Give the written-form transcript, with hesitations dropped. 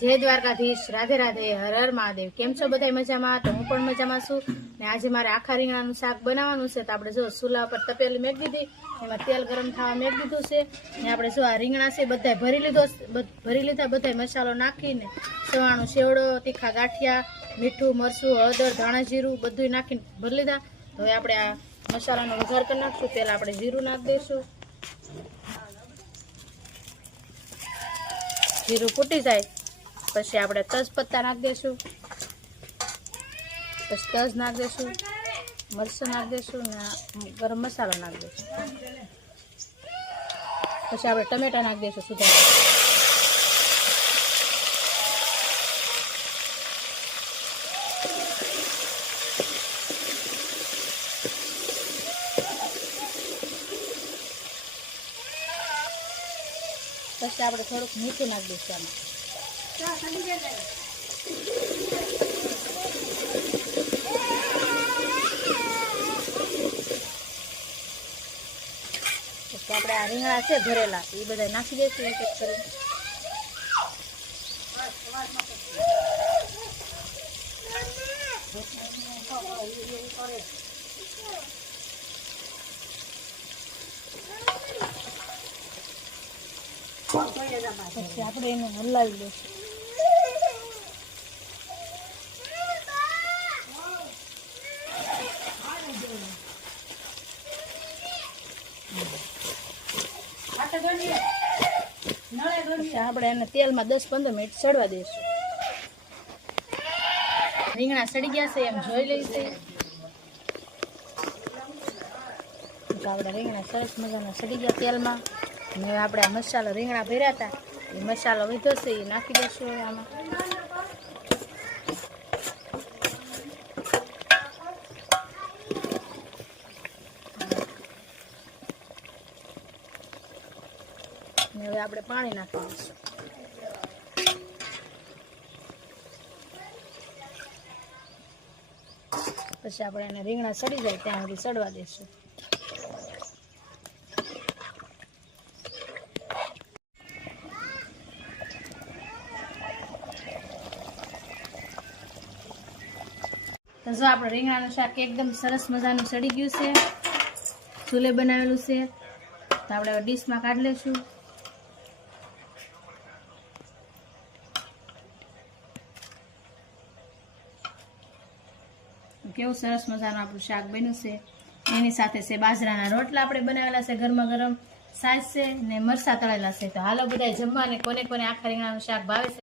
जय द्वारकाधीश, राधे राधे, हर हर महादेव। केम छो बधाय मजामां? तो हूँ पण मजामां छुं ने आज मारे आखा રીંગણાનું શાક બનાવવાનું છે। તો આપણે જો ચૂલા પર તપેલી મેકી દીધી, એમાં તેલ ગરમ થવા મેકી દીધું છે ને આપણે જો આ રીંગણા છે બધાય ભરી લીધા બધાય મસાલો નાખીને સવાણું સેવડો, તીખા ગાંઠિયા, મીઠું, મરચું, હળદર, ધાણા જીરું બધું નાખીને ભરી લીધા। તો હવે આપણે આ મસાલાનો વઘાર કરી નાખશું। પહેલા આપણે જીરું નાખી દઈશું। जीरु फूटी जाए पछी आपणे तेजपत्ता नाखी देशुं, पछी तज नाखी देशुं, मरचां नाखी देशुं ने गरम मसालो नाखी देशुं। पछी आपणे टमेटा नाखी देशुं सुधारेला। પછી આપણે થોડુંક મીઠું નાખી દઈશું આમાં। પછી આપણે આ રીંગણા છે ભરેલા એ બધા નાખી દઈશું એક એક કરીને। પછી આપણે એને હલાવી દઈશું। પછી આપણે એને તેલમાં 10-15 મિનિટ સડવા દઈશું। રીંગણા સડી ગયા છે એમ જોઈ લઈશું। આપણે રીંગણા સરસ મજાના સડી ગયા તેલમાં। અને હવે આપણે આ મસાલો રીંગણા ભર્યા હતા એ મસાલો વીધો છે એ નાખી દઈશું આમાં। હવે આપણે પાણી નાખી દઈશું। પછી આપણે એને રીંગણા સડી જાય ત્યાં સુધી સડવા દઈશું। तो जो आप રીંગણાનું શાક एकदम सरस मजाનું सड़ी गયું છે, ચૂલે બનાવેલું છે। તો આપણે હવે ડીશમાં કાઢી લઈશું। કેવું સરસ મજાનું આપણું શાક બન્યું છે। એની સાથે છે બાજરાના રોટલા આપણે બનાવેલા છે, ગરમા ગરમ છાશ છે ને મરચાં તળેલા છે। તો હાલો બધાય જમવા, ને કોને કોને આખા રીંગણાનું શાક ભાવે છે